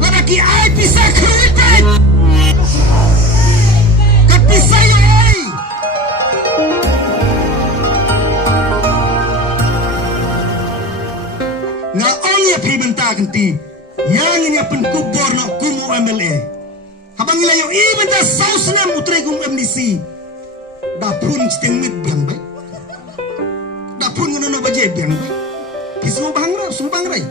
Lada ki ai Pisa khyrwit beit. Kat Pisa yo ai. Nga ong ya pi benta ganti. Yang ini pen kubor no kumu MLA. Habang ilayo ibenta saus na mutre kum MDC. Dapun citeng mit biang baik. Dapun ngono baje biang baik. Kismu bang rai.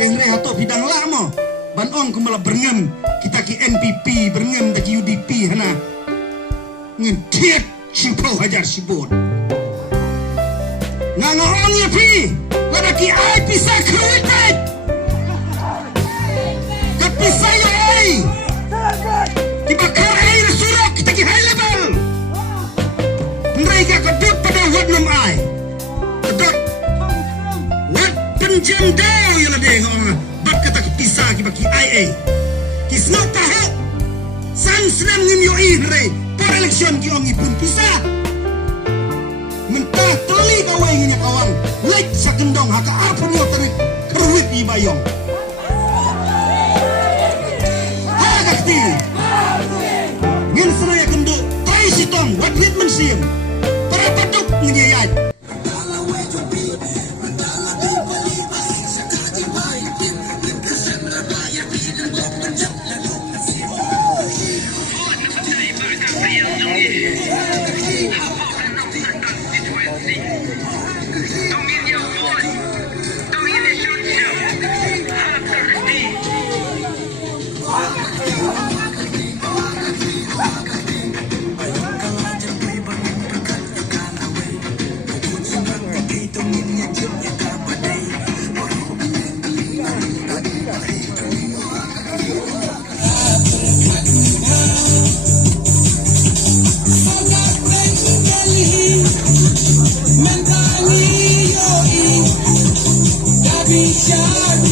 Tengre hato bidang lama. Ban ong kumala berngem kita ki NPP berngem daki UDP hana. Ngentiat sipau hajar sibut. Nganga ong ya pi. Lada ki ai Pisa khyrwit beit. Kat Pisa yo ai. Dibakar air surok kita ki high level. Mereka kedut pada wad nam ai. Kedut wad penjam daw yang ada ngong. Bat kata ki Pisa ki baki IA. Ki snok tahu. San senang ngim yo ihre. Por eleksyon ki ongi pun Pisa. Mentah teli kawai nginya kawang. Lek sa kendong haka apa niyo tarik khyrwit i bayong. Hagakti. Ngin seraya kendo tay sitong wat wit mensim. Para paduk ngiyayat. Shad,